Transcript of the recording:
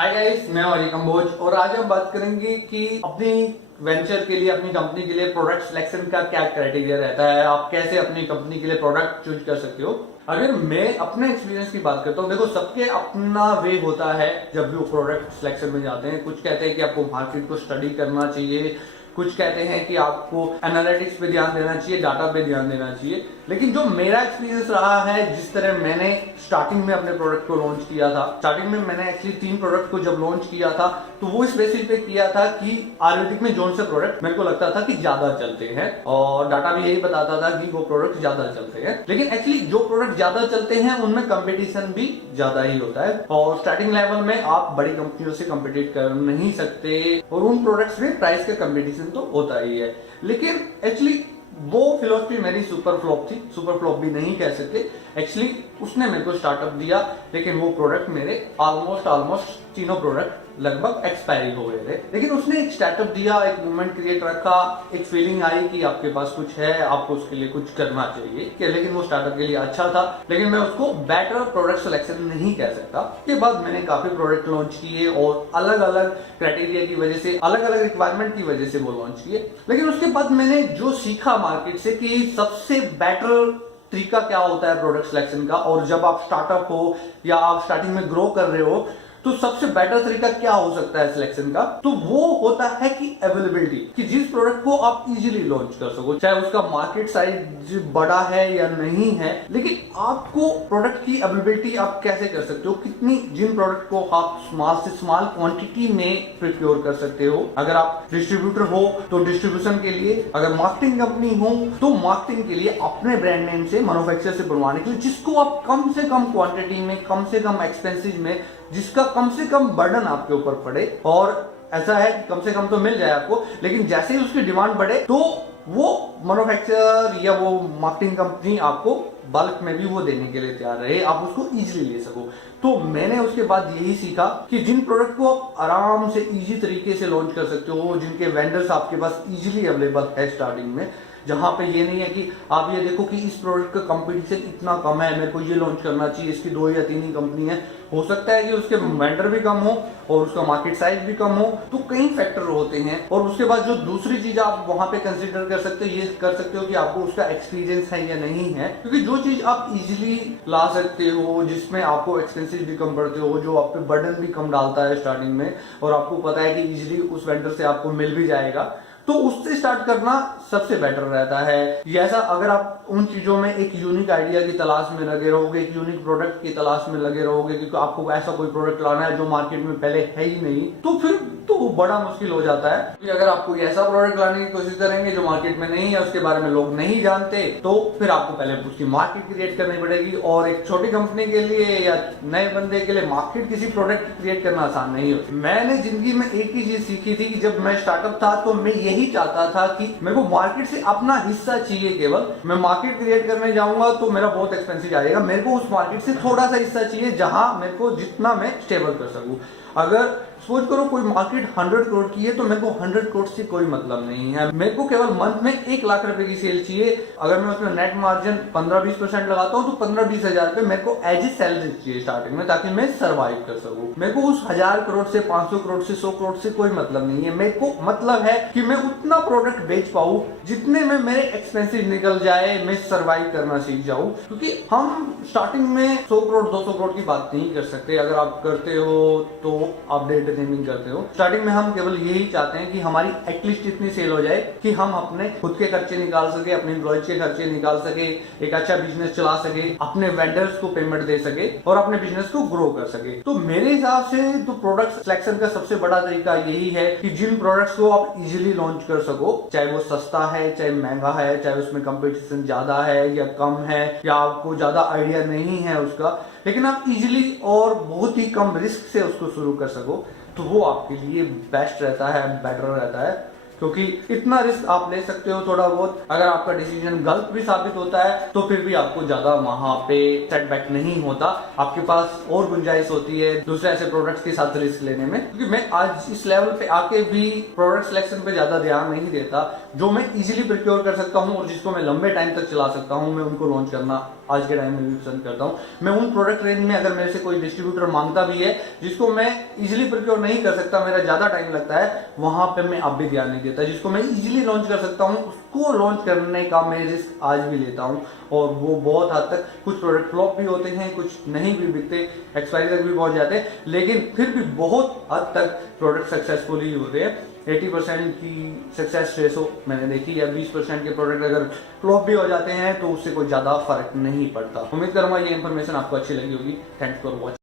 Hi guys, मैं हरी कंबोज और आज हम बात करेंगे कि अपनी वेंचर के लिए, अपनी कंपनी के लिए प्रोडक्ट सिलेक्शन का क्या क्राइटेरिया रहता है। आप कैसे अपनी कंपनी के लिए प्रोडक्ट चूज कर सकते हो। अगर मैं अपने एक्सपीरियंस की बात करता हूँ, देखो सबके अपना वे होता है जब भी वो प्रोडक्ट सिलेक्शन में जाते हैं। कुछ कहते हैं कि आपको मार्केट को स्टडी करना चाहिए, कुछ कहते हैं कि आपको एनालिटिक्स पे ध्यान देना चाहिए, डाटा पे ध्यान देना चाहिए। लेकिन जो मेरा एक्सपीरियंस रहा है, जिस तरह मैंने स्टार्टिंग में अपने प्रोडक्ट को लॉन्च किया था, स्टार्टिंग में मैंने एक्चुअली 3 प्रोडक्ट को जब लॉन्च किया था तो वो इस बेसिस पे किया था कि आयुर्वेदिक में जोन से प्रोडक्ट मेरे को लगता था कि ज्यादा चलते हैं और डाटा भी यही बताता था कि वो प्रोडक्ट ज्यादा चलते हैं। लेकिन एक्चुअली जो प्रोडक्ट ज्यादा चलते हैं उनमें कंपटीशन भी ज्यादा ही होता है और स्टार्टिंग लेवल में आप बड़ी कंपनियों से कंपीट कर नहीं सकते और उन प्रोडक्ट्स में प्राइस का कंपटीशन तो होता ही है। लेकिन एक्चुअली वो फिलोसफी मेरी सुपर फ्लॉप थी, सुपर फ्लॉप भी नहीं कह सकते। एक्चुअली उसने मेरे को स्टार्टअप दिया, लेकिन वो प्रोडक्ट मेरे ऑलमोस्ट तीनों प्रोडक्ट लगभग एक्सपायरी हो गए थे। लेकिन उसने एक स्टार्टअप दिया, एक मूवमेंट क्रिएट रखा, एक फीलिंग आई कि आपके पास कुछ है, आपको उसके लिए कुछ करना चाहिए। लेकिन वो स्टार्टअप के लिए अच्छा था, लेकिन मैं उसको बेटर प्रोडक्ट सिलेक्शन नहीं कह सकता। उसके बाद मैंने काफी प्रोडक्ट लॉन्च किए और अलग अलग क्राइटेरिया की वजह से, अलग अलग रिक्वायरमेंट की वजह से वो लॉन्च किए। लेकिन उसके बाद मैंने जो सीखा मार्केट से कि सबसे बेटर तरीका क्या होता है प्रोडक्ट सिलेक्शन का, और जब आप स्टार्टअप हो या आप स्टार्टिंग में ग्रो कर रहे हो तो सबसे बेटर तरीका क्या हो सकता है सिलेक्शन का, तो वो होता है कि अवेलेबिलिटी, कि जिस प्रोडक्ट को आप इजीली लॉन्च कर सको, चाहे उसका मार्केट साइज बड़ा है या नहीं है। लेकिन आपको प्रोडक्ट की अवेलेबिलिटी आप कैसे कर सकते हो, कितनी, जिन प्रोडक्ट को आप स्मॉल से स्मॉल क्वांटिटी में प्रिक्योर कर सकते हो। अगर आप डिस्ट्रीब्यूटर हो तो डिस्ट्रीब्यूशन के लिए, अगर मार्केटिंग कंपनी हो तो मार्केटिंग के लिए, अपने ब्रांड नेम से मैन्युफैक्चर से बनवाने के लिए, जिसको आप कम से कम क्वांटिटी में, कम से कम एक्सपेंसिव में, जिसका कम से कम बर्डन आपके ऊपर पड़े। और ऐसा है कि कम से कम तो मिल जाए आपको, लेकिन जैसे ही उसकी डिमांड बढ़े तो वो मैन्युफैक्चरर या वो मार्केटिंग कंपनी आपको बल्क में भी वो देने के लिए तैयार रहे, आप उसको इजीली ले सको। तो मैंने उसके बाद यही सीखा कि जिन प्रोडक्ट को आप आराम से इजी तरीके से लॉन्च कर सकते हो, जिनके वेंडर्स आपके पास इजीली अवेलेबल है स्टार्टिंग में, जहां पे ये नहीं है कि आप ये देखो कि इस प्रोडक्ट का कंपटीशन इतना कम है, मेरे को ये लॉन्च करना चाहिए, इसकी 2 या 3 ही कंपनी है। हो सकता है कि उसके वेंडर भी कम हो और उसका मार्केट साइज भी कम हो, तो कई फैक्टर होते हैं। और उसके बाद जो दूसरी चीज आप वहां पे कंसीडर कर सकते हो, ये कर सकते हो कि आपको उसका एक्सपीरियंस है या नहीं है। क्योंकि जो चीज आप इजीली ला सकते हो, जिसमें आपको एक्सपेंसिव भी कम पड़ते हो, जो आप पे बर्डन भी कम डालता है स्टार्टिंग में, और आपको पता है कि इजीली उस वेंडर से आपको मिल भी जाएगा, तो उससे स्टार्ट करना सबसे बेटर रहता है। ऐसा अगर आप उन चीजों में एक यूनिक आइडिया की तलाश में लगे रहोगे, एक यूनिक प्रोडक्ट की तलाश में लगे रहोगे, क्योंकि आपको ऐसा कोई प्रोडक्ट लाना है जो मार्केट में पहले है ही नहीं, तो फिर तो वो बड़ा मुश्किल हो जाता है। कि अगर आप कोई ऐसा प्रोडक्ट लाने की कोशिश करेंगे जो मार्केट में नहीं है, उसके बारे में लोग नहीं जानते, तो फिर आपको पहले उसकी मार्केट क्रिएट करनी पड़ेगी। और एक छोटी कंपनी के लिए या नए बंदे के लिए मार्केट किसी प्रोडक्ट क्रिएट करना आसान नहीं होता। मैंने जिंदगी में एक ही चीज सीखी थी कि जब मैं स्टार्टअप था तो मैं यही चाहता था कि मेरे को मार्केट से अपना हिस्सा चाहिए। केवल मैं मार्केट क्रिएट करने जाऊंगा तो मेरा बहुत एक्सपेंसिव आएगा, मेरे को उस मार्केट से थोड़ा सा हिस्सा चाहिए जहां मेरे को जितना मैं स्टेबल कर सकूं। अगर सोच करो कोई मार्केट 100 करोड़ की है तो मेरे को 100 करोड़ से कोई मतलब नहीं है, मेरे को केवल मंथ में 1 लाख रुपए की सेल चाहिए। अगर मैं उसमें नेट मार्जिन 15-20% लगाता हूं तो 15-20 हजार रुपए मेरे को एज ए सैलरी चाहिए स्टार्टिंग में, ताकि मैं सर्वाइव कर सकूं। मेरे को उस 1000 करोड़ से, 500 करोड़ से, 100 करोड़ से कोई मतलब नहीं है। मेरे को मतलब है कि मैं उतना प्रोडक्ट बेच पाऊं जितने में मेरे एक्सपेंसिव निकल जाए, मैं सर्वाइव करना सीख जाऊं। क्योंकि हम स्टार्टिंग में 100 करोड़ 200 करोड़ की बात नहीं कर सकते। अगर आप करते हो तो आप डेट नेमिंग करते हो, स्टार्टिंग में हम केवल यही चाहते हैं कि हमारी एटलीस्ट इतनी सेल हो जाए कि हम अपने खुद के खर्चे निकाल सके, अपने एम्प्लॉयज के खर्चे निकाल सके, एक अच्छा बिजनेस चला सके, अपने वेंडर्स को पेमेंट दे सके और अपने बिजनेस को ग्रो कर सके। तो मेरे हिसाब से तो प्रोडक्ट सिलेक्शन का सबसे बड़ा तरीका यही है कि जिन प्रोडक्ट्स को आप इजीली लॉन्च कर सको, चाहे वो सस्ता है, चाहे महंगा है, चाहे उसमें कंपटीशन ज्यादा है या कम है, या आपको ज्यादा आइडिया नहीं है उसका, लेकिन आप इजीली और बहुत ही कम रिस्क से उसको शुरू कर सको, तो वो आपके लिए बेस्ट रहता है, बेटर रहता है। क्योंकि इतना रिस्क आप ले सकते हो थोड़ा बहुत। अगर आपका डिसीजन गलत भी साबित होता है तो फिर भी आपको ज्यादा वहां पे सेटबैक नहीं होता, आपके पास और गुंजाइश होती है दूसरे ऐसे प्रोडक्ट्स के साथ रिस्क लेने में। क्योंकि मैं आज इस लेवल पे आके भी प्रोडक्ट सिलेक्शन पे ज्यादा ध्यान नहीं देता। जो मैं इजीली प्रिक्योर कर सकता हूँ और जिसको मैं लंबे टाइम तक चला सकता हूँ, मैं उनको लॉन्च करना आज के टाइम में भी पसंद करता हूँ। मैं उन प्रोडक्ट रेंज में अगर मेरे से कोई डिस्ट्रीब्यूटर मांगता भी है जिसको मैं इजीली प्रिक्योर नहीं कर सकता, मेरा ज्यादा टाइम लगता है, वहां पे मैं अब भी ध्यान नहीं देता। जिसको मैं इजीली लॉन्च कर सकता हूँ उसको लॉन्च करने का मैं रिस्क आज भी लेता हूँ। और वो बहुत हद तक, कुछ प्रोडक्ट फ्लॉप भी होते हैं, कुछ नहीं भी बिकते, एक्सपायरी तक भी पहुंच जाते हैं, लेकिन फिर भी बहुत हद तक प्रोडक्ट सक्सेसफुल ही होते हैं। 80% की सक्सेस रेशो मैंने देखी, या 20% के प्रोडक्ट अगर फ्लॉप भी हो जाते हैं तो उससे कोई ज्यादा फर्क नहीं पड़ता। उम्मीद करूंगा ये इन्फॉर्मेशन आपको अच्छी लगी होगी। Thanks for watching.